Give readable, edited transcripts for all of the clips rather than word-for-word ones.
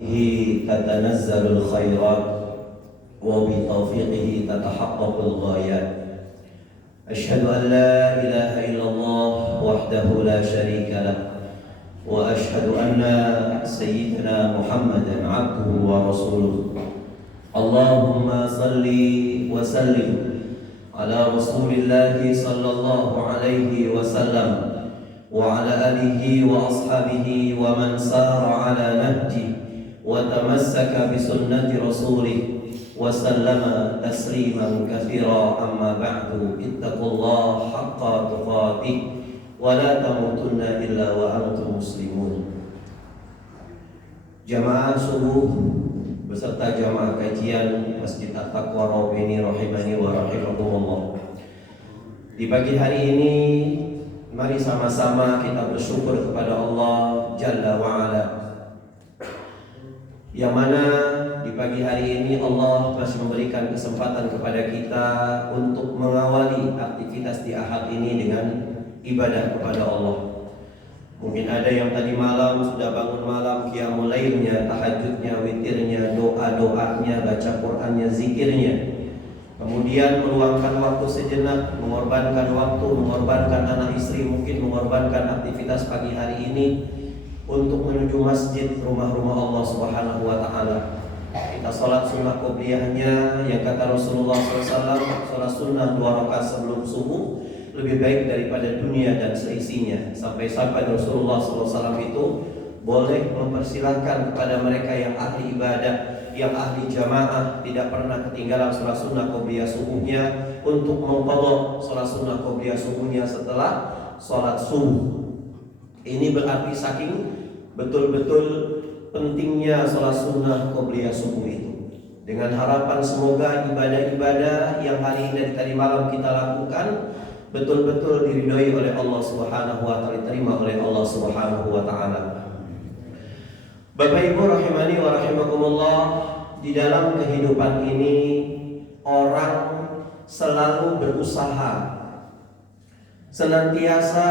به تتنزل الخيرات وبتوفيقه تتحقق الغايات. أشهد أن لا إله إلا الله وحده لا شريك له، وأشهد أن سيدنا محمدا عبده ورسوله. اللهم صل وسلم على رسول الله صلى الله عليه وسلم وعلى آله وأصحابه ومن سار على نهجه وتمسك بسنة رسوله وسلم تسليما كثيرا. أما بعد، اتقوا الله حق تقاته ولا تموتن إلا وأنتم مسلمون. Jamaah subuh beserta jamaah kajian Masjid At-Taqwa Rawabeni rahimani wa rahimakumullah. Di pagi hari ini mari sama-sama kita bersyukur kepada Allah Jalla wa'ala, yang mana di pagi hari ini Allah masih memberikan kesempatan kepada kita untuk mengawali aktivitas di Ahad ini dengan ibadah kepada Allah. Mungkin ada yang tadi malam sudah bangun malam, qiyamul lailnya, tahajudnya, witirnya, doa-doanya, baca Qur'annya, zikirnya. Kemudian meluangkan waktu sejenak, mengorbankan waktu, mengorbankan anak istri, mungkin mengorbankan aktivitas pagi hari ini untuk menuju masjid, rumah-rumah Allah Subhanahu wa Ta'ala. Kita sholat sunnah qobliyahnya, yang kata Rasulullah SAW, sholat sunnah 2 rakaat sebelum subuh lebih baik daripada dunia dan seisinya. Sampai-sampai Rasulullah SAW itu boleh mempersilahkan kepada mereka yang ahli ibadah, yang ahli jamaah, tidak pernah ketinggalan sholat sunnah qobliyah subuhnya, untuk mengqadha sholat sunnah qobliyah subuhnya setelah sholat subuh. Ini berarti saking betul-betul pentingnya sholat sunnah qobliyah subuh itu. Dengan harapan semoga ibadah-ibadah yang hari ini tadi malam kita lakukan betul-betul diridhoi oleh Allah Subhanahu wa Ta'ala, diterima oleh Allah Subhanahu wa Ta'ala. Bapak Ibu rahimani wa rahimakumullah, di dalam kehidupan ini orang selalu berusaha, senantiasa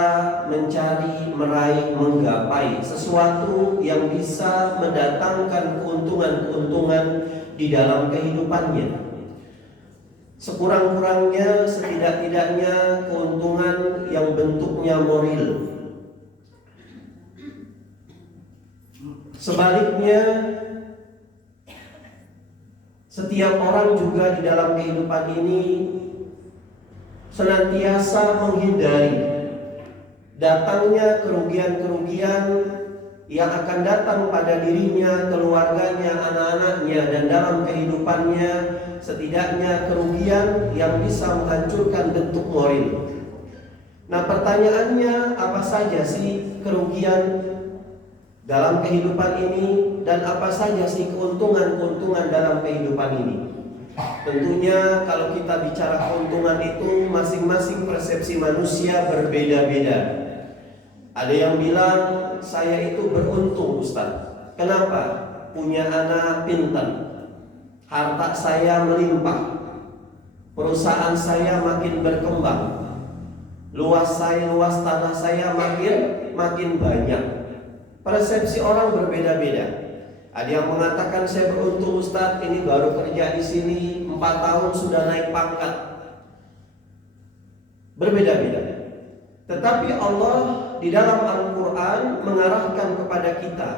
mencari, meraih, menggapai sesuatu yang bisa mendatangkan keuntungan-keuntungan di dalam kehidupannya. Sekurang-kurangnya, setidak-tidaknya keuntungan yang bentuknya moral. Sebaliknya, setiap orang juga di dalam kehidupan ini senantiasa menghindari datangnya kerugian-kerugian yang akan datang pada dirinya, keluarganya, anak-anaknya, dan dalam kehidupannya setidaknya kerugian yang bisa menghancurkan bentuk moral. Nah, pertanyaannya, apa saja sih kerugian dalam kehidupan ini, dan apa saja sih keuntungan-keuntungan dalam kehidupan ini? Tentunya kalau kita bicara keuntungan itu, masing-masing persepsi manusia berbeda-beda. Ada yang bilang, saya itu beruntung Ustaz. Kenapa? Punya anak pintar, harta saya melimpah, perusahaan saya makin berkembang, luas tanah saya makin banyak. Persepsi orang berbeda-beda. Ada yang mengatakan, saya beruntung Ustaz, ini baru kerja di sini 4 tahun sudah naik pangkat. Berbeda-beda. Tetapi Allah di dalam Al-Quran mengarahkan kepada kita,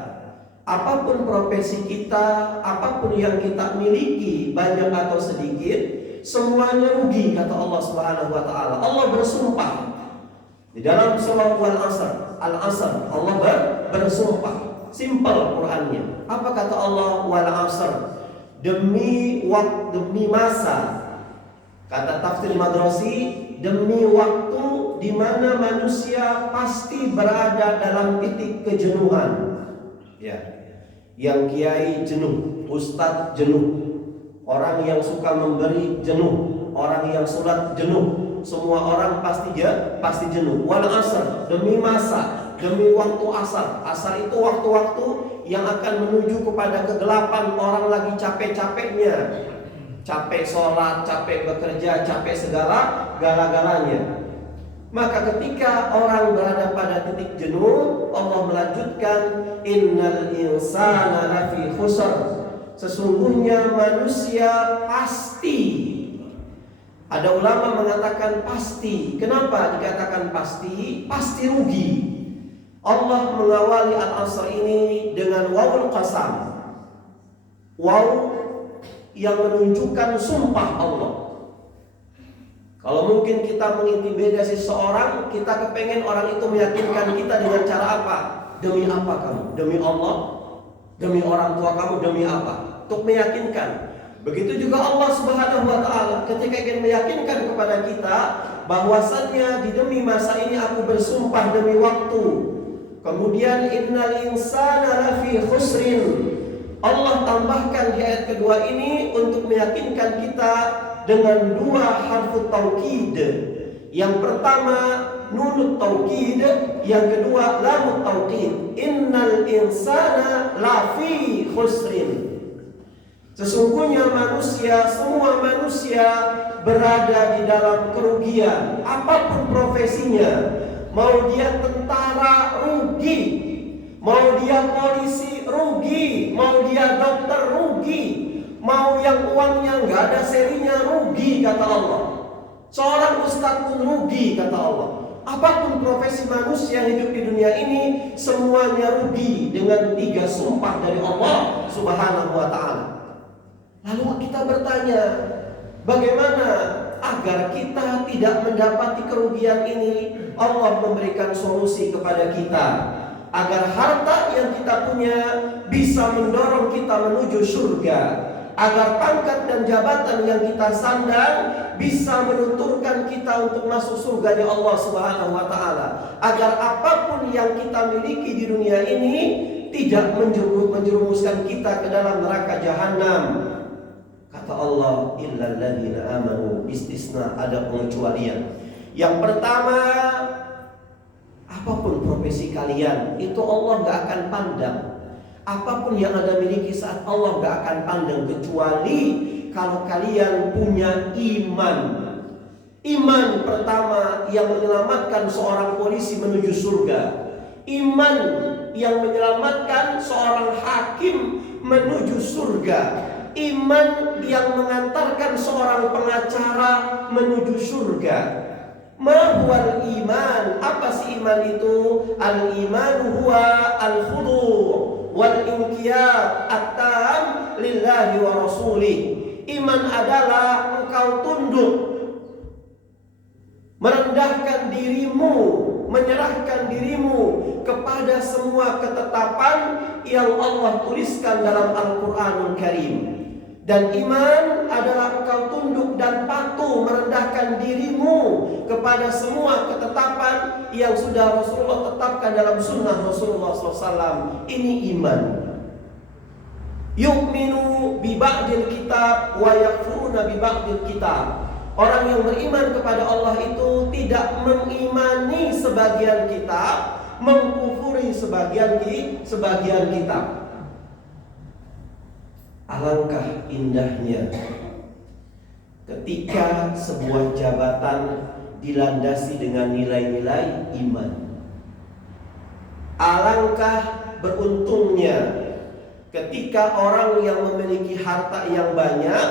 apapun profesi kita, apapun yang kita miliki, banyak atau sedikit, semuanya rugi, kata Allah Subhanahu wa Ta'ala. Allah bersumpah di dalam surah Al-Asr, Allah bersumpah. Simpel Qur'annya. Apa kata Allah? Wal asr, demi waktu, demi masa. Kata tafsir Madrasi, demi waktu di mana manusia pasti berada dalam titik kejenuhan. Ya. Yang kiai jenuh, ustadz jenuh, orang yang suka memberi jenuh, orang yang sholat jenuh, semua orang pasti jenuh. Wal asr, demi masa, demi waktu asar. Asar itu waktu-waktu yang akan menuju kepada kegelapan, orang lagi capek-capeknya, capek sholat, capek bekerja, capek segala-galanya. Maka ketika orang berada pada titik jenuh, Allah melanjutkan, innal insana lafi khusr. Sesungguhnya manusia pasti. Ada ulama mengatakan pasti. Kenapa dikatakan pasti? Pasti rugi. Allah mengawali Al-Asr ini dengan wawul qasam. Waw yang menunjukkan sumpah Allah. Kalau mungkin kita mengintimidasi seseorang, kita kepengen orang itu meyakinkan kita dengan cara apa? Demi apa kamu? Demi Allah? Demi orang tua kamu? Demi apa? Untuk meyakinkan. Begitu juga Allah Subhanahu wa Ta'ala ketika ingin meyakinkan kepada kita bahwasannya di demi masa ini aku bersumpah demi waktu. Kemudian innal insana lafi khusrin. Allah tambahkan di ayat kedua ini untuk meyakinkan kita dengan dua harfu taukid. Yang pertama nunut taukid, yang kedua lamut taukid. Innal insana lafi khusrin. Sesungguhnya manusia, semua manusia berada di dalam kerugian, apapun profesinya. Mau dia tentara, rugi. Mau dia polisi, rugi. Mau dia dokter, rugi. Mau yang uangnya nggak ada serinya, rugi, kata Allah. Seorang ustadz pun rugi, kata Allah. Apapun profesi manusia hidup di dunia ini, semuanya rugi dengan 3 sumpah dari Allah Subhanahu wa Ta'ala. Lalu kita bertanya, bagaimana agar kita tidak mendapati kerugian ini? Allah memberikan solusi kepada kita agar harta yang kita punya bisa mendorong kita menuju surga, agar pangkat dan jabatan yang kita sandang bisa menuturkan kita untuk masuk surganya Allah Subhanahu wa Ta'ala, agar apapun yang kita miliki di dunia ini tidak menjerumuskan kita ke dalam neraka jahanam. Kata Allah, illal ladzina amanu, istisna, ada pengecualian. Yang pertama, apapun profesi kalian, itu Allah gak akan pandang. Apapun yang Anda miliki saat Allah gak akan pandang, kecuali kalau kalian punya iman. Iman pertama yang menyelamatkan seorang polisi menuju surga. Iman yang menyelamatkan seorang hakim menuju surga. Iman yang mengantarkan seorang pengacara menuju surga. Mahwal iman. Apa sih iman itu? Al-iman huwa al-khudu' wal inqiyad at-tam lillahi wa rasulih. Iman adalah engkau tunduk, merendahkan dirimu, menyerahkan dirimu kepada semua ketetapan yang Allah tuliskan dalam Al-Quranul Karim. Dan iman adalah engkau tunduk dan patuh, merendahkan dirimu kepada semua ketetapan yang sudah Rasulullah tetapkan dalam sunnah Rasulullah SAW. Ini iman. Yu'minu bi ba'dil kitab wa yakfuruna bi ba'dil kitab. Orang yang beriman kepada Allah itu tidak mengimani sebagian kitab, mengkufuri sebagian kitab. Alangkah indahnya ketika sebuah jabatan dilandasi dengan nilai-nilai iman. Alangkah beruntungnya ketika orang yang memiliki harta yang banyak,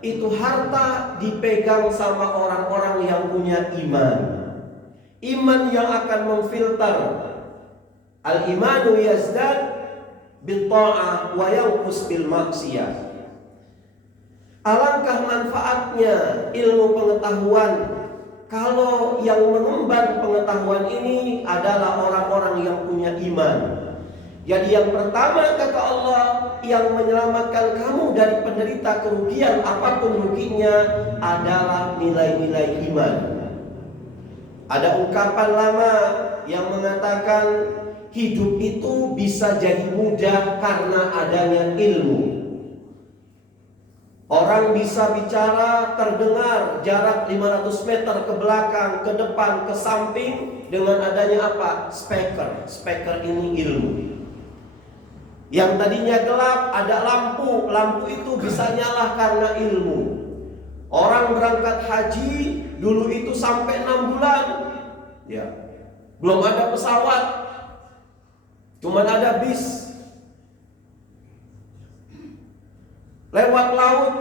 itu harta dipegang sama orang-orang yang punya iman. Iman yang akan memfilter. Al-imanu yazdad bil ta'ah wa yanqus bil maksiyah. Alangkah manfaatnya ilmu pengetahuan kalau yang mengemban pengetahuan ini adalah orang-orang yang punya iman. Jadi yang pertama kata Allah, yang menyelamatkan kamu dari penderita kerugian apapun ruginya adalah nilai-nilai iman. Ada ungkapan lama yang mengatakan hidup itu bisa jadi mudah karena adanya ilmu. Orang bisa bicara terdengar jarak 500 meter ke belakang, ke depan, ke samping dengan adanya apa? Speaker. Speaker ini ilmu. Yang tadinya gelap ada lampu. Lampu itu bisa nyala karena ilmu. Orang berangkat haji dulu itu sampai 6 bulan Ya, belum ada pesawat, cuman ada bis. Lewat laut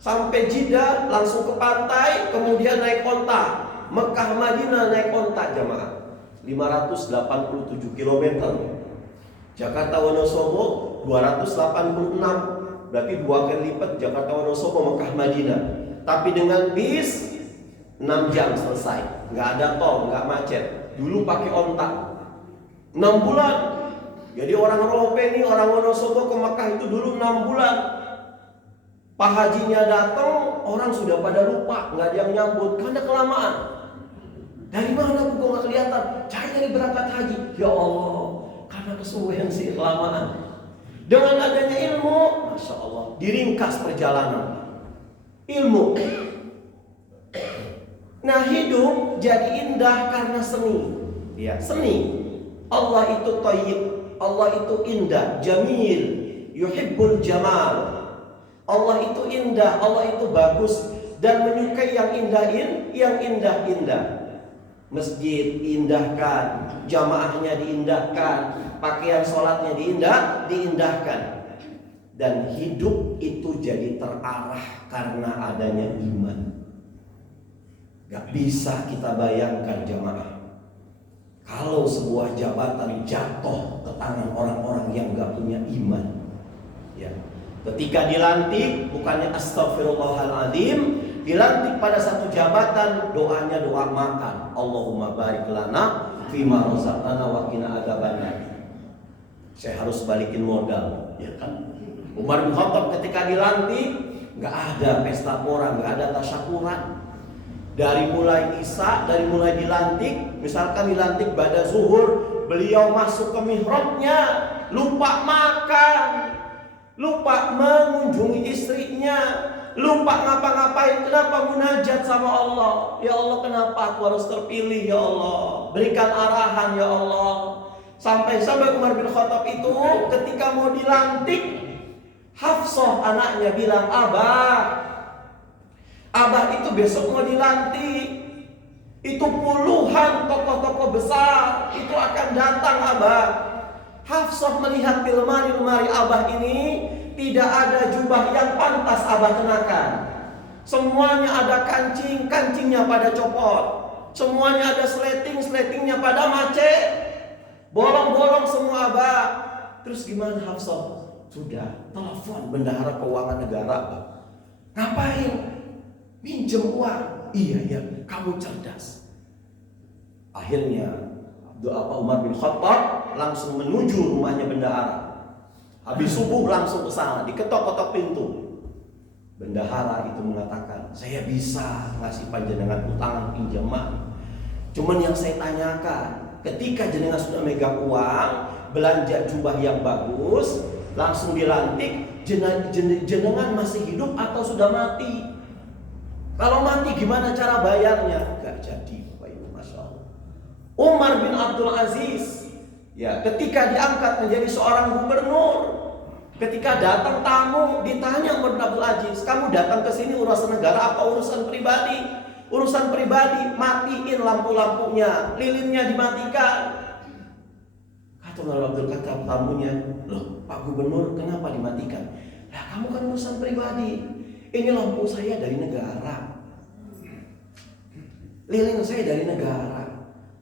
sampai Jeddah, langsung ke pantai, kemudian naik onta. Mekah Madinah naik onta jamaah. 587 km. Jakarta Wonosobo 286. Berarti 2 kali lipat Jakarta Wonosobo Mekah Madinah. Tapi dengan bis 6 jam selesai. Nggak ada tol, nggak macet. Dulu pakai onta 6 bulan. Jadi orang Rope nih, orang Wonosobo ke Mekah itu dulu 6 bulan. Pak hajinya datang, orang sudah pada lupa, nggak ada yang nyambut karena kelamaan. Dari mana kok nggak kelihatan? Cari dari berangkat haji. Ya Allah, karena kesuwen sih kelamaan. Dengan adanya ilmu, masya Allah, diringkas perjalanan. Ilmu. Nah, hidup jadi indah karena seni. Ya, seni. Allah itu thayyib, Allah itu indah, jamil, yuhibbul jamal. Allah itu indah, Allah itu bagus dan menyukai yang indah-indah. Masjid diindahkan, jamaahnya diindahkan, pakaian sholatnya diindahkan. Dan hidup itu jadi terarah karena adanya iman. Gak bisa kita bayangkan jamaah, kalau sebuah jabatan jatuh ke tangan orang-orang yang gak punya iman. Ya. Ketika dilantik, bukannya astagfirullahaladzim, dilantik pada satu jabatan, doanya doa makan. Allahumma barik lana fima razaqtana wa qina adzabannar. Saya harus balikin modal, ya kan? Umar bin Khattab ketika dilantik, nggak ada pesta pora, nggak ada tasyakuran. Dari mulai Isya, dari mulai dilantik, misalkan dilantik pada zuhur, beliau masuk ke mihrabnya, lupa makan, lupa mengunjungi istrinya, lupa ngapa-ngapain. Kenapa? Munajat sama Allah. Ya Allah, kenapa aku harus terpilih? Ya Allah, berikan arahan ya Allah. Sampai Umar bin Khattab itu ketika mau dilantik, Hafsah anaknya bilang, Abah itu besok mau dilantik. Itu puluhan tokoh-tokoh besar itu akan datang, Abah. Hafsah melihat di lemari Abah ini tidak ada jubah yang pantas Abah kenakan. Semuanya ada kancingnya pada copot. Semuanya ada sletingnya pada macet. Bolong-bolong semua, Abah. Terus gimana Hafsah? Sudah telepon bendahara keuangan negara, Pak. Ngapain? Minjem uang. Iya, kamu cerdas. Akhirnya Umar bin Khattab langsung menuju rumahnya bendahara. Habis subuh langsung ke sana, diketok-ketok pintu. Bendahara itu mengatakan, saya bisa ngasih panjenengan utangan pinjaman. Cuman yang saya tanyakan, ketika jenengan sudah megang uang, belanja jubah yang bagus, langsung dilantik, jenengan masih hidup atau sudah mati? Kalau mati gimana cara bayarnya? Gak jadi, Bapak Ibu, Masya Allah. Umar bin Abdul Aziz, ya, ketika diangkat menjadi seorang gubernur, ketika datang tamu ditanya Umar bin Abdul Aziz, kamu datang ke sini urusan negara apa urusan pribadi? Urusan pribadi, matiin lampu-lampunya, lilinnya dimatikan. Kata Umar bin Abdul kata tamunya, loh Pak Gubernur kenapa dimatikan? Lah kamu kan urusan pribadi. Ini lampu saya dari negara, lilin saya dari negara.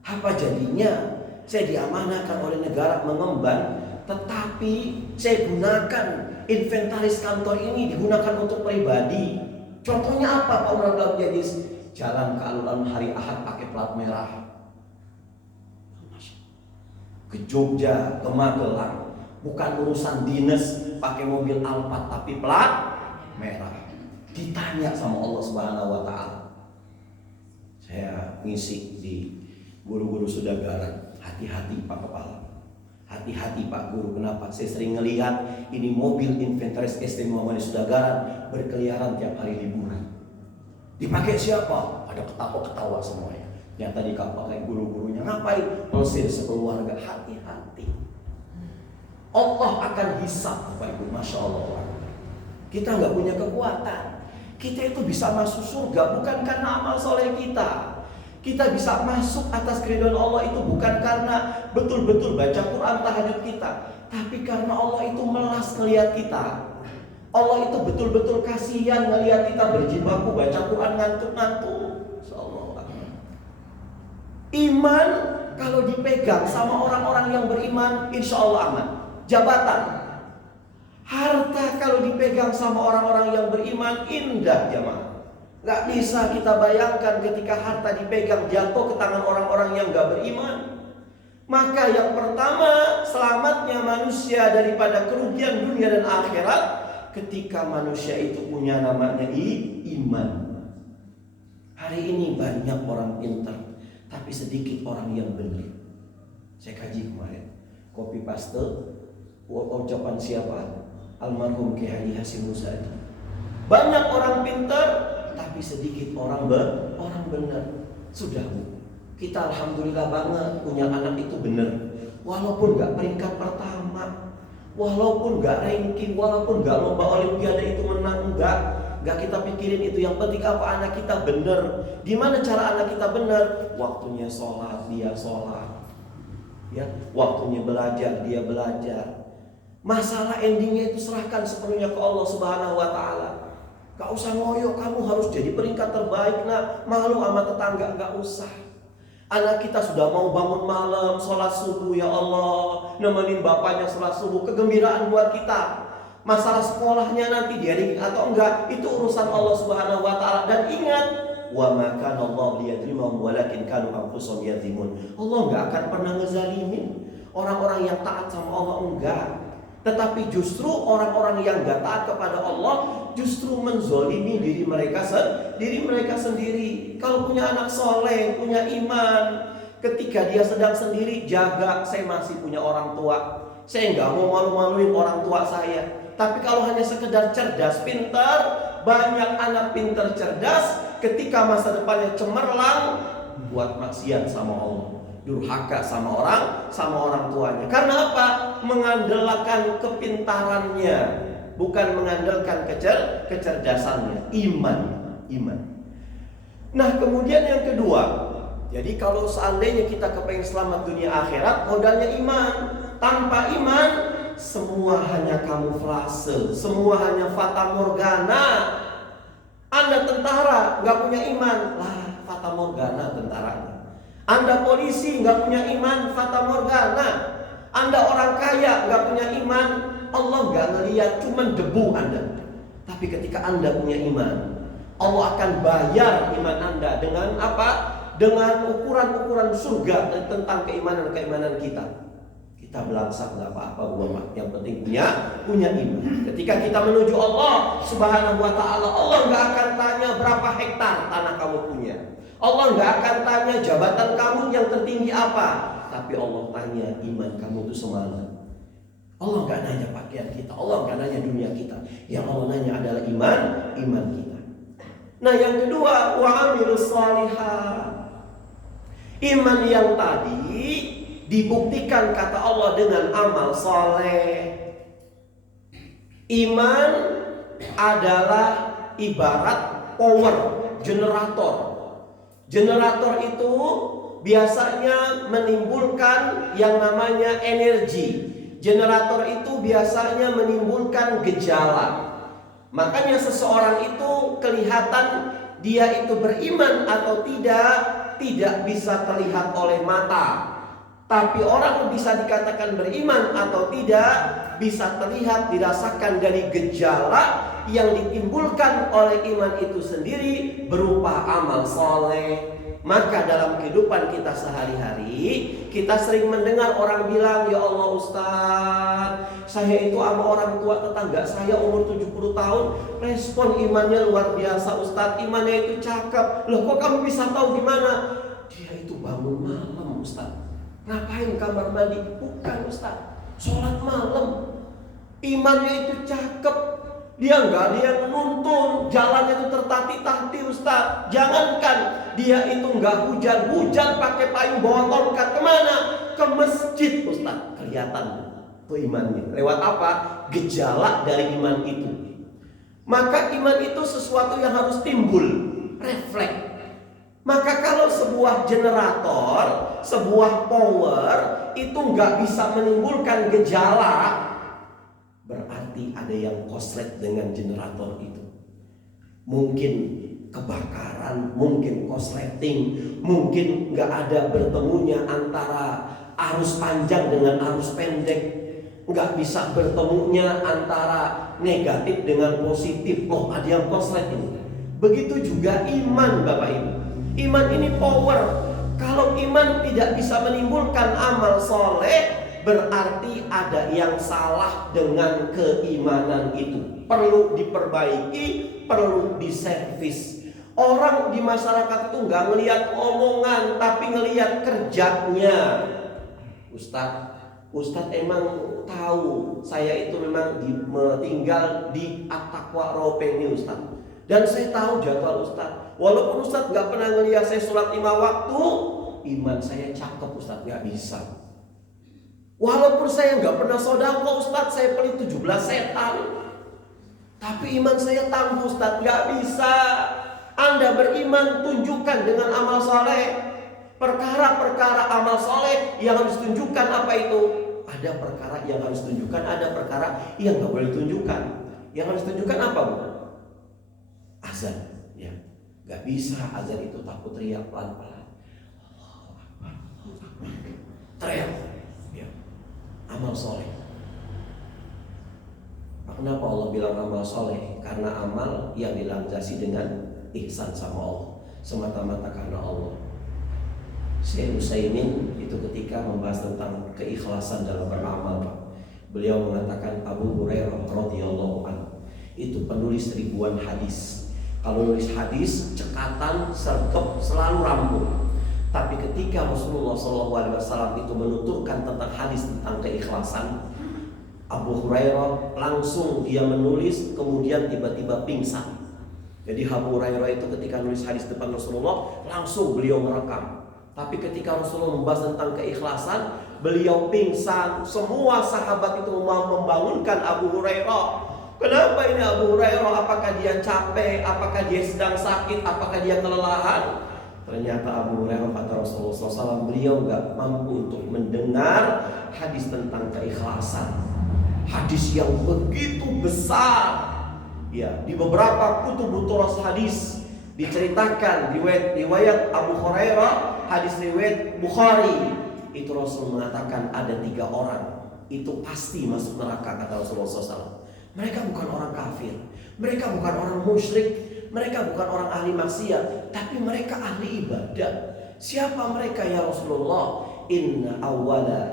Apa jadinya? Saya diamanahkan oleh negara mengemban, tetapi saya gunakan inventaris kantor ini digunakan untuk pribadi. Contohnya apa Pak Umar bin Abdul Aziz? Jalan ke alun-alun hari Ahad pakai plat merah, ke Jogja, ke Magelang, bukan urusan dinas pakai mobil Alphard tapi plat merah. Ditanya sama Allah Subhanahu wa taala. Saya ngisi di guru-guru Sudagaran, hati-hati Pak Kepala. Hati-hati Pak Guru, kenapa? Saya sering ngelihat ini mobil inventaris SD Muhammadiyah Sudagaran berkeliaran tiap hari liburan. Dipakai siapa? Ada ketawa-ketawa semuanya. Yang tadi pakai guru-gurunya ngapain? Pelesir sekeluarga. Hati-hati. Allah akan hisab, Bapak Ibu, Masya Allah. Kita nggak punya kekuatan. Kita itu bisa masuk surga bukan karena amal soleh kita. Kita bisa masuk atas keridhaan Allah itu bukan karena betul-betul baca Quran tahajud kita, tapi karena Allah itu melas ngelihat kita. Allah itu betul-betul kasihan ngelihat kita berjibaku baca Quran ngantuk-ngantuk. Iman kalau dipegang sama orang-orang yang beriman, insya Allah aman. Jabatan, harta kalau dipegang sama orang-orang yang beriman, indah jamaah. Gak bisa kita bayangkan ketika harta dipegang jatuh ke tangan orang-orang yang gak beriman. Maka yang pertama, selamatnya manusia daripada kerugian dunia dan akhirat ketika manusia itu punya namanya iman. Hari ini banyak orang pintar, tapi sedikit orang yang benar. Saya kaji kemarin, copy paste ucapan siapa? Almarhum Kiai Haji Hasyim Muzadi. Banyak orang pintar, tapi sedikit orang benar. Sudah Bu, kita alhamdulillah banget punya anak itu benar. Walaupun gak peringkat pertama, walaupun gak ranking, walaupun gak lomba olimpiade itu menang, Gak kita pikirin itu. Yang penting apa? Anak kita benar. Gimana cara anak kita benar? Waktunya sholat, dia sholat, ya. Waktunya belajar, dia belajar. Masalah endingnya itu serahkan sepenuhnya ke Allah Subhanahu wa ta'ala. Gak usah ngoyo, kamu harus jadi peringkat terbaik. Nah, malu sama tetangga, gak usah. Anak kita sudah mau bangun malam, sholat subuh, ya Allah, nemenin bapaknya sholat subuh, kegembiraan buat kita. Masalah sekolahnya nanti dia atau enggak, itu urusan Allah Subhanahu wa ta'ala. Dan ingat, wa ma kana Allah liyadhlimahum walakin kanu anfusahum yadhlimun. Allah enggak akan pernah ngezalimin orang-orang yang taat sama Allah, enggak. Tetapi justru orang-orang yang enggak taat kepada Allah justru menzolimi diri mereka sendiri. Kalau punya anak soleh, punya iman, ketika dia sedang sendiri, jaga, saya masih punya orang tua, saya enggak mau malu-maluin orang tua saya. Tapi kalau hanya sekedar cerdas, pintar, banyak anak pintar cerdas ketika masa depannya cemerlang, buat maksiat sama Allah, durhaka sama orang tuanya. Karena apa? Mengandalkan kepintarannya, bukan mengandalkan kecerdasannya. Iman. Nah, kemudian yang kedua, jadi kalau seandainya kita kepengen selamat dunia akhirat, modalnya iman. Tanpa iman, semua hanya kamuflase, semua hanya fata morgana. Anda tentara nggak punya iman, lah fata morgana tentaranya. Anda polisi nggak punya iman, fata morgana. Anda orang kaya nggak punya iman, Allah nggak ngelihat, cuman debu Anda. Tapi ketika Anda punya iman, Allah akan bayar iman Anda dengan apa? Dengan ukuran-ukuran surga tentang keimanan kita. Kita belangsak nggak apa-apa, yang penting punya iman. Ketika kita menuju Allah Subhanahu wa ta'ala, Allah nggak akan tanya berapa hektar tanah kamu punya. Allah nggak akan tanya jabatan kamu yang tertinggi apa. Tapi Allah tanya iman kamu itu semalam. Allah nggak nanya pakaian kita, Allah nggak nanya dunia kita. Yang Allah nanya adalah iman kita. Nah, yang kedua, wa amilus shalihat. Iman yang tadi dibuktikan kata Allah dengan amal soleh. Iman adalah ibarat power generator. Generator itu biasanya menimbulkan yang namanya energi. Generator itu biasanya menimbulkan gejala. Makanya seseorang itu kelihatan dia itu beriman atau tidak bisa terlihat oleh mata. Tapi orang bisa dikatakan beriman atau tidak bisa terlihat, dirasakan dari gejala yang ditimbulkan oleh iman itu sendiri berupa amal soleh. Maka dalam kehidupan kita sehari-hari, kita sering mendengar orang bilang, ya Allah Ustaz, saya itu sama orang tua tetangga saya umur 70 tahun, respon imannya luar biasa Ustaz, imannya itu cakep. Loh, kok kamu bisa tahu gimana? Dia itu bangun malam Ustaz. Ngapain kamar mandi? Bukan Ustaz, sholat malam. Imannya itu cakep. Dia enggak ada yang nuntun, jalannya itu tertati-tati Ustaz. Jangankan dia itu enggak hujan pakai payung bawa tongkat kemana? Ke masjid Ustaz. Kelihatan tuh imannya. Lewat apa? Gejala dari iman itu. Maka iman itu sesuatu yang harus timbul, refleks. Maka kalau sebuah generator, sebuah power itu nggak bisa menimbulkan gejala, berarti ada yang koslet dengan generator itu. Mungkin kebakaran, mungkin kosleting, mungkin nggak ada bertemunya antara arus panjang dengan arus pendek, nggak bisa bertemunya antara negatif dengan positif. Oh, ada yang koslet ini. Begitu juga iman, Bapak Ibu. Iman ini power. Kalau iman tidak bisa menimbulkan amal soleh, berarti ada yang salah dengan keimanan itu. Perlu diperbaiki, perlu diservis. Orang di masyarakat itu nggak ngelihat omongan, tapi ngelihat kerjanya. Ustadz emang tahu saya itu memang tinggal di At-Taqwa Ropeni Ustadz. Dan saya tahu jadwal Ustadz. Walaupun Ustadz gak pernah ngelihat saya sholat 5 waktu, iman saya cakep Ustadz, gak bisa. Walaupun saya gak pernah sodako Ustadz, saya pelit 17 setan, tapi iman saya tangguh Ustadz, gak bisa. Anda beriman, tunjukkan dengan amal soleh. Perkara-perkara amal soleh yang harus tunjukkan apa itu? Ada perkara yang harus tunjukkan, ada perkara yang gak boleh tunjukkan. Yang harus tunjukkan apa, Bu? Azan, ya, nggak bisa azan itu takut teriak pelan-pelan, teriak, ya, amal soleh. Kenapa Allah bilang amal soleh? Karena amal yang dilandasi dengan ihsan sama Allah, semata-mata karena Allah. Syekh Utsaimin itu ketika membahas tentang keikhlasan dalam beramal, beliau mengatakan Abu Hurairah radhiyallahu anhu itu penulis ribuan hadis. Kalau nulis hadis, cekatan, sergap, selalu rampung. Tapi ketika Rasulullah SAW itu menuturkan tentang hadis tentang keikhlasan, Abu Hurairah langsung dia menulis, kemudian tiba-tiba pingsan. Jadi Abu Hurairah itu ketika nulis hadis depan Rasulullah, langsung beliau merekam. Tapi ketika Rasulullah membahas tentang keikhlasan, beliau pingsan. Semua sahabat itu mau membangunkan Abu Hurairah. Kenapa ini Abu Hurairah? Apakah dia capek? Apakah dia sedang sakit? Apakah dia kelelahan? Ternyata Abu Hurairah, kata Rasulullah SAW, beliau gak mampu untuk mendengar hadis tentang keikhlasan. Hadis yang begitu besar. Ya, di beberapa kutub turas hadis diceritakan riwayat Abu Hurairah, hadis riwayat Bukhari. Itu Rasul mengatakan ada 3 orang itu pasti masuk neraka, kata Rasulullah SAW. Mereka bukan orang kafir, mereka bukan orang musyrik, mereka bukan orang ahli maksiat, tapi mereka ahli ibadah. Siapa mereka ya Rasulullah? Inna awwala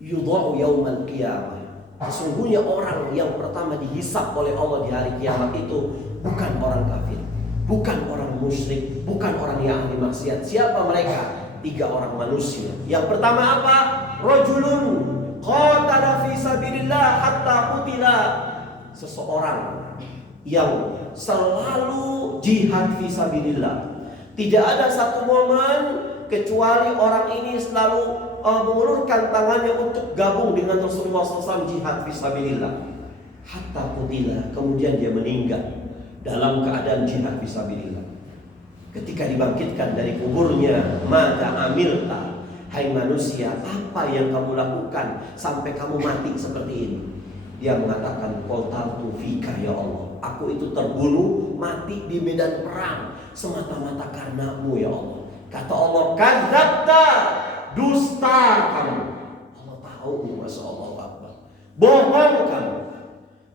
yudha'u yaumal qiyamah. Sesungguhnya orang yang pertama dihisab oleh Allah di hari kiamat itu bukan orang kafir, bukan orang musyrik, bukan orang yang ahli maksiat. Siapa mereka? 3 orang manusia. Yang pertama apa? Rajulun qatala fi sabilillah hatta qutila. Seseorang yang selalu jihad fi sabilillah. Tidak ada satu momen kecuali orang ini selalu mengulurkan tangannya untuk gabung dengan Rasulullah SAW jihad fi sabilillah. Hatta qutila, kemudian dia meninggal dalam keadaan jihad fi sabilillah. Ketika dibangkitkan dari kuburnya, maka amilta, hai manusia, apa yang kamu lakukan sampai kamu mati seperti ini? Dia mengatakan, qataltu fika ya Allah, aku itu terbunuh mati di medan perang semata-mata karenamu ya Allah. Kata Allah, kadzabta, dusta kamu. Allah tahu, masya Allah, bohong kamu.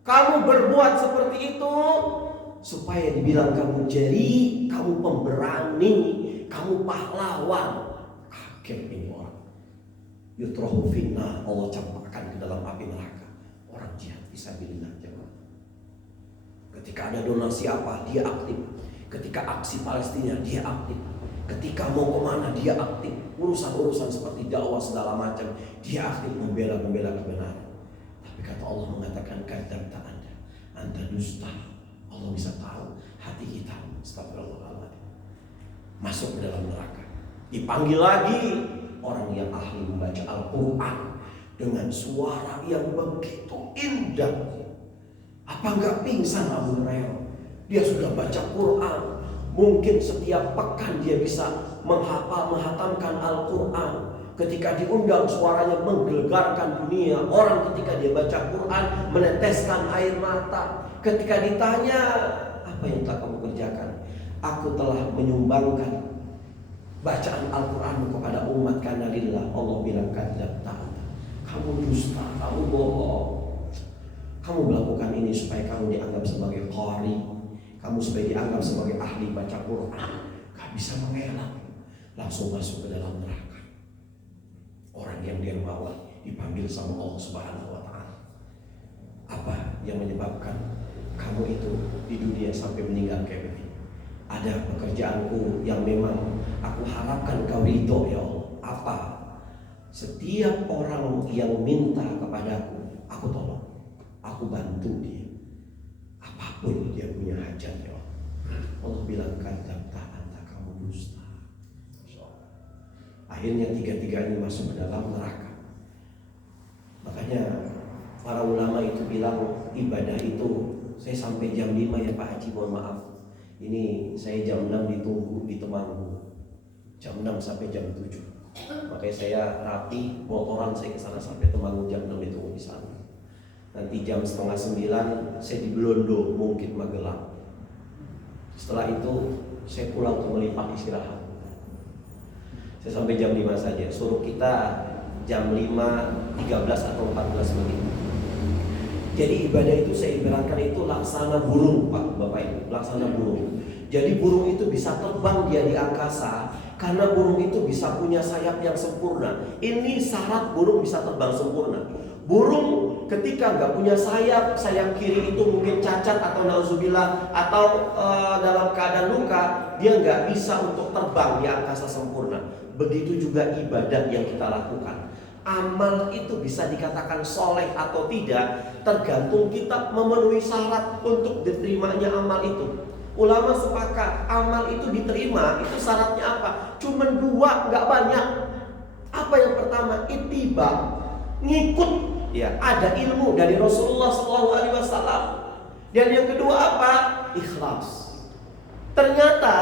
Kamu berbuat seperti itu supaya dibilang kamu jari, kamu pemberani, kamu pahlawan. Kaget ini orang. Yutrahu finnar, Allah campakkan ke dalam api neraka. Orang jihad fisabilillah. Ketika ada donasi apa, dia aktif. Ketika aksi Palestina, dia aktif. Ketika mau kemana, dia aktif. Urusan-urusan seperti dakwah segala macam, dia aktif membela kebenaran. Tapi kata Allah mengatakan, kadzabta anda dusta. Allah bisa tahu hati kita. Astagfirullahaladzim. Masuk ke dalam neraka. Dipanggil lagi orang yang ahli membaca Al-Quran dengan suara yang begitu indah. Apa enggak pingsan Abu Hurairah? Dia sudah baca Quran, Mungkin setiap pekan dia bisa menghatamkan Al-Quran. Ketika diundang suaranya menggelegarkan dunia. Orang ketika dia baca Quran meneteskan air mata. Ketika ditanya, apa yang telah kamu kerjakan? Aku telah menyumbangkan bacaan Al-Quran kepada umat karena lillah. Allah bilang, kadzabta, kamu dusta, kamu bohong. Kamu melakukan ini supaya kamu dianggap sebagai qari, kamu supaya dianggap sebagai ahli baca Quran. Gak bisa mengelak, langsung masuk ke dalam neraka. Orang yang dermawan dipanggil sama Allah Subhanahu wa Ta'ala. Apa yang menyebabkan kamu itu di dunia sampai meninggal kayak begini? Ada pekerjaanku yang memang aku harapkan kau ridho ya Allah. Apa? Setiap orang yang minta kepadaku, aku tolong, aku bantu dia. Apapun dia punya hajat ya Allah. Allah bilang, kadzabta anta, kamu dusta. Akhirnya tiga-tiganya masuk ke dalam neraka. Makanya para ulama itu bilang, ibadah itu saya sampai jam 5 ya Pak Haji, mohon maaf. Ini saya jam 6 ditunggu di Temanggung. Jam 6 sampai jam 7. Makanya saya rapi, motoran saya ke sana sampai Temanggung, jam 6 ditunggu di sana. Nanti jam setengah 9 saya di Blondo, mungkin Magelang. Setelah itu saya pulang ke Melipat istirahat. Saya sampai jam 5 saja. Suruh kita jam 5.13 atau 14 menit. Jadi ibadah itu saya ibaratkan itu laksana burung, Pak, Bapak Ibu, laksana burung. Jadi burung itu bisa terbang dia di angkasa karena burung itu bisa punya sayap yang sempurna. Ini syarat burung bisa terbang sempurna. Burung ketika nggak punya sayap, sayap kiri itu mungkin cacat atau nauzubillah atau dalam keadaan luka, dia nggak bisa untuk terbang di angkasa sempurna. Begitu juga ibadah yang kita lakukan. Amal itu bisa dikatakan soleh atau tidak, tergantung kita memenuhi syarat untuk diterimanya amal itu. Ulama sepakat amal itu diterima, itu syaratnya apa? Cuman 2, nggak banyak. Apa yang pertama? Ittiba, ngikut. Ya, ada ilmu dari Rasulullah SAW. Dan yang kedua apa? Ikhlas. Ternyata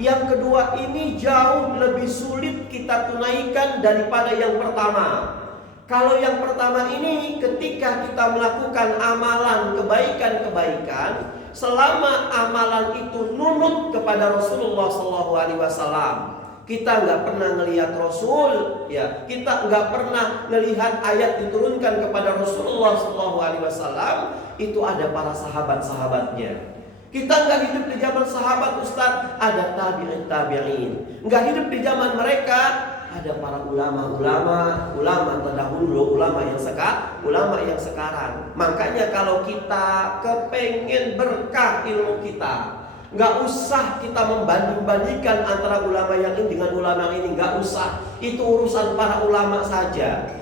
yang kedua ini jauh lebih sulit kita tunaikan daripada yang pertama. Kalau yang pertama ini ketika kita melakukan amalan kebaikan-kebaikan, selama amalan itu nunut kepada Rasulullah SAW, kita nggak pernah ngelihat Rasul, ya kita nggak pernah melihat ayat diturunkan kepada Rasulullah SAW, itu ada para sahabat-sahabatnya. Kita nggak hidup di zaman sahabat Ustaz, ada tabi'in. Nggak hidup di zaman mereka, ada para ulama terdahulu, ulama yang sekarang. Makanya kalau kita kepengen berkah ilmu kita, nggak usah kita membanding-bandingkan antara ulama yang ini dengan ulama yang ini, nggak usah. Itu urusan para ulama saja.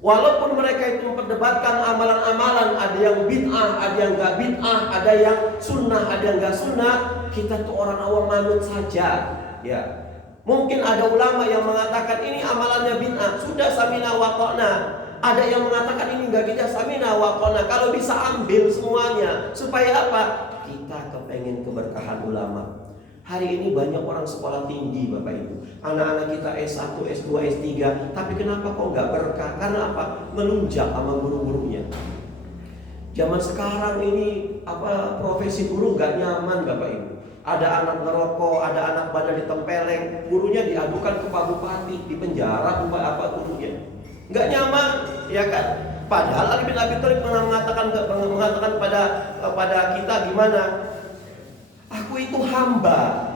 Walaupun mereka itu memperdebatkan amalan-amalan, ada yang bid'ah, ada yang nggak bid'ah, ada yang sunnah, ada yang nggak sunnah, kita tuh orang awam manut saja. Ya, mungkin ada ulama yang mengatakan ini amalannya bid'ah, sudah samina wa ta'na. Ada yang mengatakan ini nggak bid'ah, samina wa ta'na. Kalau bisa ambil semuanya, supaya apa? Kita kepengen keberkahan ulama. Hari ini banyak orang sekolah tinggi Bapak Ibu, anak-anak kita S1, S2, S3, tapi kenapa kok nggak berkah? Karena apa? Melunjak sama guru-gurunya. Zaman sekarang ini profesi guru nggak nyaman Bapak Ibu. Ada anak ngerokok, ada anak badan ditempeleng, gurunya diadukan ke Pak Bupati, di penjara gurunya. Nggak nyaman, ya kan? Padahal Ali bin Abi Thalib pernah mengatakan pada kita gimana? Aku itu hamba.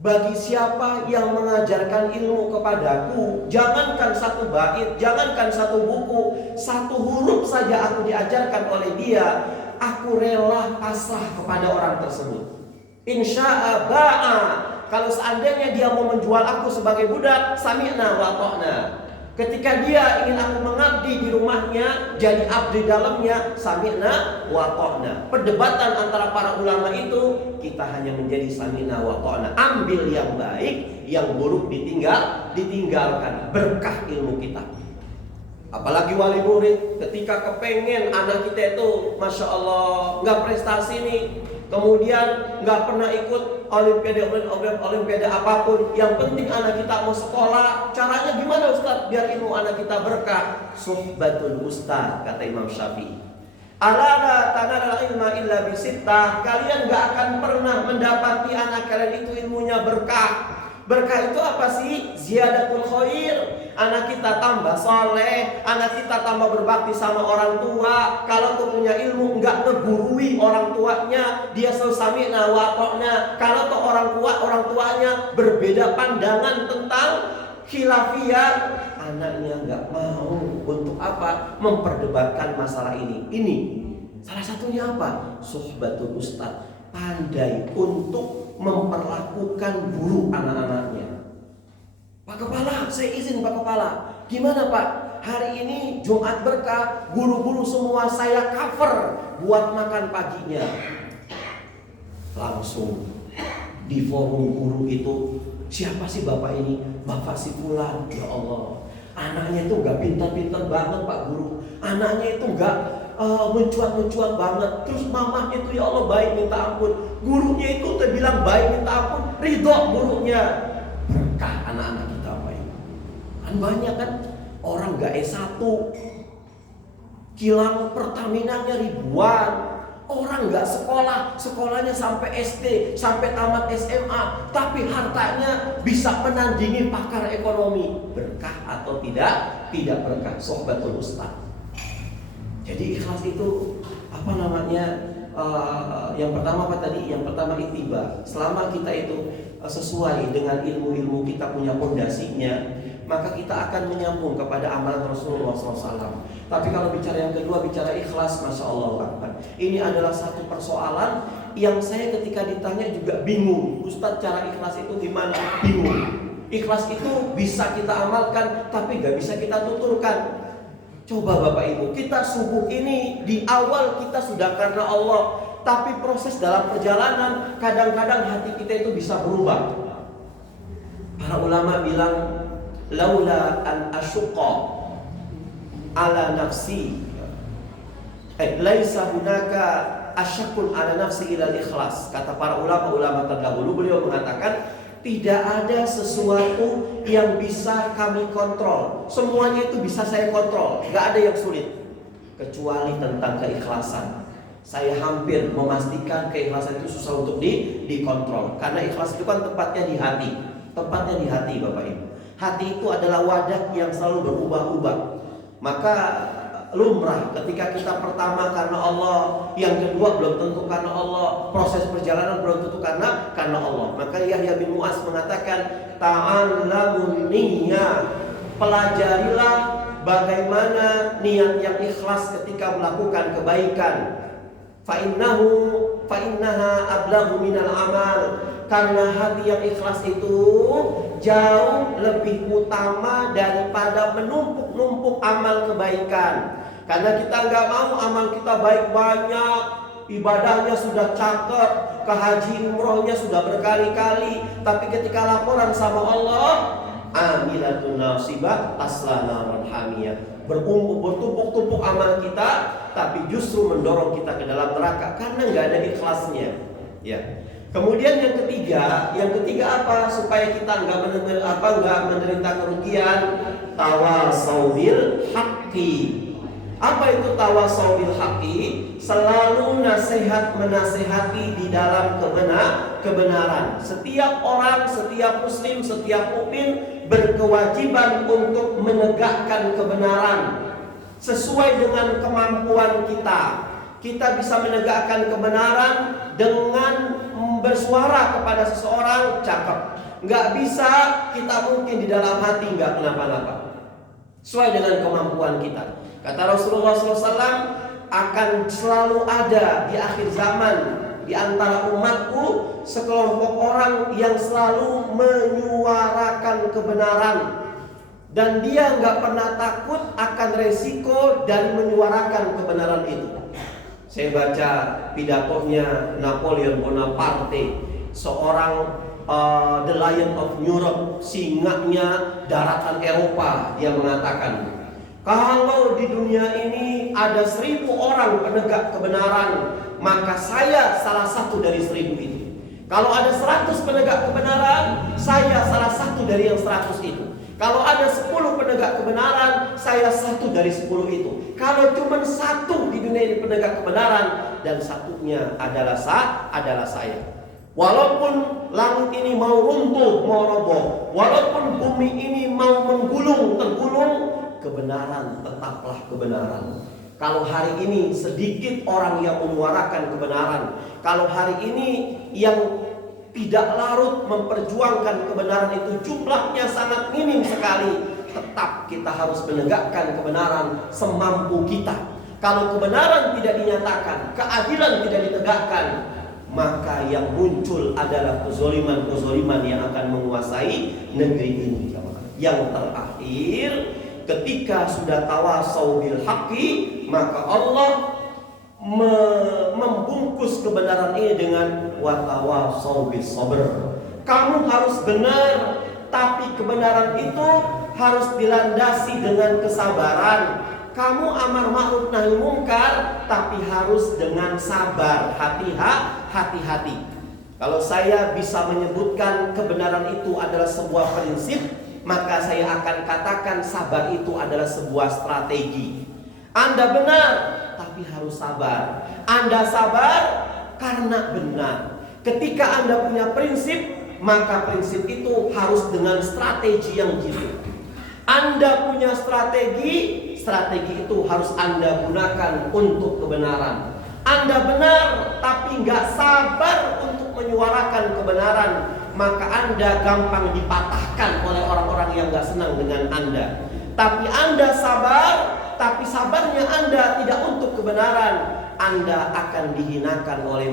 Bagi siapa yang mengajarkan ilmu kepadaku, jangankan satu bait, jangankan satu buku, satu huruf saja aku diajarkan oleh dia, aku rela pasrah kepada orang tersebut. Insya'a ba'a. Kalau seandainya dia mau menjual aku sebagai budak, sami'na wa ta'na. Ketika dia ingin aku mengabdi di rumahnya, jadi abdi dalamnya, sami'na wa ta'na. Perdebatan antara para ulama itu, kita hanya menjadi sami'na wa ta'na. Ambil yang baik, yang buruk ditinggalkan. Berkah ilmu kita. Apalagi wali murid, ketika kepengen anak kita itu, Masya Allah, nggak prestasi nih, kemudian nggak pernah ikut olimpiade apapun. Yang penting anak kita mau sekolah. Caranya gimana Ustaz biar ilmu anak kita berkah? Suhbatul ustaz, kata Imam Syafi'i. Ala tanala ilma illa bisittah. Kalian nggak akan pernah mendapati anak kalian itu ilmunya berkah. Berkah itu apa sih? Ziyadatul khair. Anak kita tambah soleh, anak kita tambah berbakti sama orang tua. Kalau tuh punya ilmu, nggak ngegurui orang tuanya, dia selalu sami'na wa ata'na. Kalau tuh orang tuanya berbeda pandangan tentang khilafiyah, anaknya nggak mau. Untuk apa? Memperdebatkan masalah ini. Ini salah satunya apa? Suhbatul ustaz. Pandai untuk memperlakukan guru anak-anaknya. Pak Kepala, saya izin Pak Kepala. Gimana Pak? Hari ini Jumat berkah, guru-guru semua saya cover buat makan paginya. Langsung di forum guru itu, siapa sih Bapak ini? Bapak si Fulan. Ya Allah, anaknya itu gak pintar-pintar banget Pak Guru. Anaknya itu gak mencuat-mencuat banget. Terus mamahnya itu ya Allah baik minta ampun. Gurunya itu terbilang baik minta ampun, ridho gurunya. Berkah anak-anak kita apa ini? Kan banyak kan orang gak S1, kilang Pertamina-nya ribuan. Orang gak sekolah, sekolahnya sampai SD, sampai tamat SMA, tapi hartanya bisa menandingi pakar ekonomi. Berkah atau tidak? Tidak berkah. Sohbatul ustaz. Jadi ikhlas itu apa namanya? Yang pertama apa tadi? Yang pertama ittiba. Selama kita itu sesuai dengan ilmu-ilmu kita punya pondasinya, maka kita akan menyambung kepada amalan Rasulullah SAW. Tapi kalau bicara yang kedua, bicara ikhlas, Masya Allah Akbar. Ini adalah satu persoalan yang saya ketika ditanya juga bingung. Ustadz, cara ikhlas itu gimana? Bingung. Ikhlas itu bisa kita amalkan, tapi gak bisa kita tuturkan. Coba Bapak Ibu, kita subuh ini di awal kita sudah karena Allah, tapi proses dalam perjalanan kadang-kadang hati kita itu bisa berubah. Para ulama bilang, laula an asyqa ala nafsi laisa hunaka asyaqqun ala nafsi ila ikhlas. Kata para ulama terdahulu, beliau mengatakan tidak ada sesuatu yang bisa kami kontrol. Semuanya itu bisa saya kontrol, gak ada yang sulit kecuali tentang keikhlasan. Saya hampir memastikan keikhlasan itu susah untuk dikontrol. Karena ikhlas itu kan tempatnya di hati. Tempatnya di hati Bapak Ibu. Hati itu adalah wadah yang selalu berubah-ubah. Maka lumrah ketika kita pertama karena Allah, yang kedua belum tentu karena Allah, proses perjalanan belum tentu karena Allah. Maka Yahya bin Mu'az mengatakan, ta'allamun niyyah, pelajarilah bagaimana niat yang ikhlas ketika melakukan kebaikan. Fa'innaha ablaghu minal amal. Karena hati yang ikhlas itu jauh lebih utama daripada menumpuk-numpuk amal kebaikan. Karena kita nggak mau amal kita baik banyak, ibadahnya sudah cakep, ke haji umrohnya sudah berkali-kali, tapi ketika laporan sama Allah, amilatun nasibah tasla naran hamiyah, bertumpuk-tumpuk amal kita, tapi justru mendorong kita ke dalam neraka karena nggak ada ikhlasnya. Ya. Kemudian yang ketiga apa? Supaya kita nggak menderita kerugian, tawasau bil haqqi. Apa itu tawasau bil haqqi? Selalu menasehati di dalam kebenaran. Setiap orang, setiap muslim, setiap mukmin berkewajiban untuk menegakkan kebenaran sesuai dengan kemampuan kita. Kita bisa menegakkan kebenaran dengan bersuara kepada seseorang, cakep. Nggak bisa kita mungkin di dalam hati nggak kenapa-napa. Sesuai dengan kemampuan kita. Kata Rasulullah SAW, akan selalu ada di akhir zaman di antara umatku sekelompok orang yang selalu menyuarakan kebenaran, dan dia nggak pernah takut akan resiko dari menyuarakan kebenaran itu. Saya baca pidatonya Napoleon Bonaparte, seorang the Lion of Europe, singanya daratan Eropa. Dia mengatakan, Kalau di dunia ini ada 1000 orang penegak kebenaran, maka saya salah satu dari 1000 itu. Kalau ada 100 penegak kebenaran, saya salah satu dari yang 100 itu. Kalau ada 10 penegak kebenaran, saya satu dari 10 itu. Kalau cuma satu di dunia ini penegak kebenaran, dan satunya adalah saya. Walaupun langit ini mau runtuh, mau roboh, walaupun bumi ini mau tergulung, kebenaran tetaplah kebenaran. Kalau hari ini sedikit orang yang menyuarakan kebenaran, kalau hari ini yang tidak larut memperjuangkan kebenaran itu jumlahnya sangat minim sekali, tetap kita harus menegakkan kebenaran semampu kita. Kalau kebenaran tidak dinyatakan, keadilan tidak ditegakkan, maka yang muncul adalah kezoliman yang akan menguasai negeri ini. Yang terakhir, ketika sudah tawasau bil haqqi, maka Allah membungkus kebenaran ini dengan watawasau bis sabr. Kamu harus benar, tapi kebenaran itu harus dilandasi dengan kesabaran. Kamu amar ma'ruf nahi mungkar, tapi harus dengan sabar, hati-hati. Kalau saya bisa menyebutkan kebenaran itu adalah sebuah prinsip, maka saya akan katakan sabar itu adalah sebuah strategi. Anda benar, tapi harus sabar. Anda sabar karena benar. Ketika Anda punya prinsip, maka prinsip itu harus dengan strategi yang jitu. Anda punya strategi itu harus Anda gunakan untuk kebenaran. Anda benar, tapi nggak sabar untuk menyuarakan kebenaran, maka Anda gampang dipatahkan oleh orang-orang yang nggak senang dengan Anda. Tapi Anda sabar, tapi sabarnya Anda tidak untuk kebenaran, Anda akan dihinakan oleh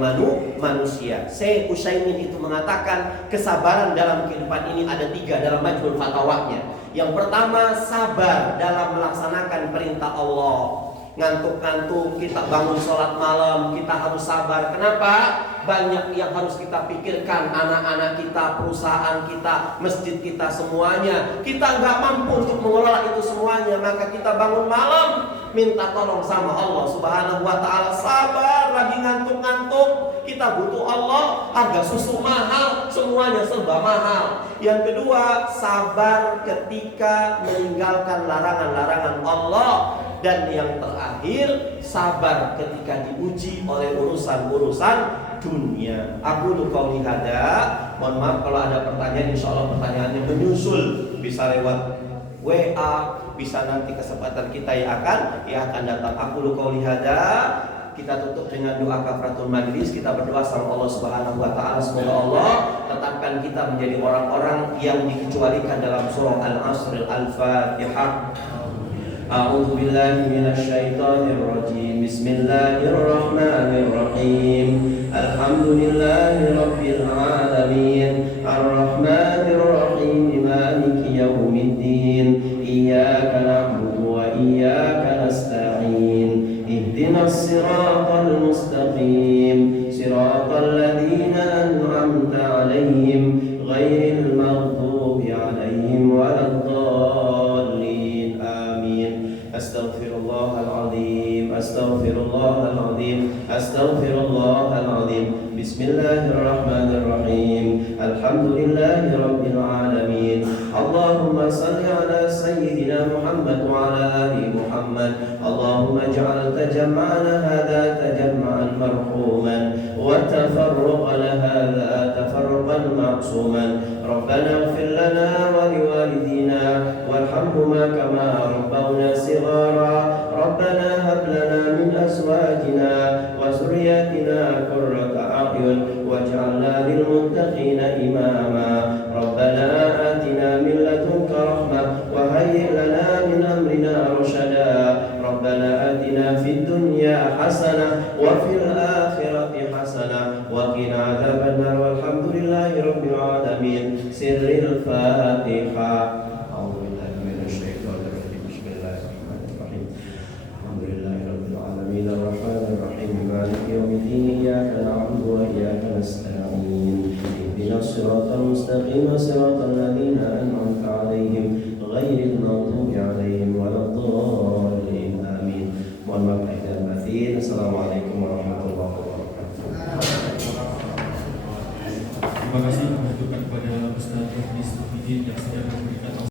manusia. Syekh Utsaimin itu mengatakan kesabaran dalam kehidupan ini ada 3 dalam Majmu'ul Fatawanya. Yang pertama, sabar dalam melaksanakan perintah Allah. Ngantuk-ngantuk kita bangun sholat malam, kita harus sabar. Kenapa? Banyak yang harus kita pikirkan, anak-anak kita, perusahaan kita, masjid kita, semuanya. Kita nggak mampu untuk mengelola itu semuanya, maka kita bangun malam minta tolong sama Allah Subhanahu wa ta'ala. Sabar, lagi ngantuk-ngantuk, kita butuh Allah. Harga susu mahal, semuanya serba mahal. Yang kedua, sabar ketika meninggalkan larangan-larangan Allah. Dan yang terakhir, sabar ketika diuji oleh urusan-urusan dunia. Aku qauli hada. Mohon maaf kalau ada pertanyaan, insya Allah pertanyaannya menyusul, bisa lewat WA, bisa nanti kesempatan kita yang akan datang. Aku qauli hada. Kita tutup dengan doa kafaratul majlis. Kita berdoa sama Allah Subhanahu wa ta'ala, semoga Allah tetapkan kita menjadi orang-orang yang dikecualikan dalam surah Al-Asr. Al-Fatihah. A'udzu billahi minasy syaithanir rajim. Bismillahirrahmanirrahim. Alhamdulillahi rabbil alamin. Arrahmanir rahim. Maliki yaumiddin. Iyyaka na'budu wa iyyaka nasta'in. Ihdinas siratal mustaqim. Siratal ladzina an'amta 'alaihim ghairil maghdubi 'alaihim waladdallin. Astaghfirullahaladzim. Astaghfirullahaladzim. Bismillahirrahmanirrahim. Alhamdulillahi rabbil alamin. Allahumma salli ala sayyidina Muhammad wa ala ali Muhammad. Allahumma ij'al tajammu'ana hadha tajammu'an marhuman wa tafarruqana hadha tafarruqan ma'suman. Rabbana ighfir lana wa liwalidina warhamhuma kama rabbawna shighara. Rabbana hab lana min azwajina wa dhurriyyatina qurrata a'yun waj'alna lil muttaqina imama. Rabbana atina min ladunka rahmah wa hayyi' lana min amrina rashada. Rabbana atina fid dunya hasanah wa fil akhirati hasanah wa qina adzabannar. Walhamdulillahi rabbil alamin. Sirril Fatihah.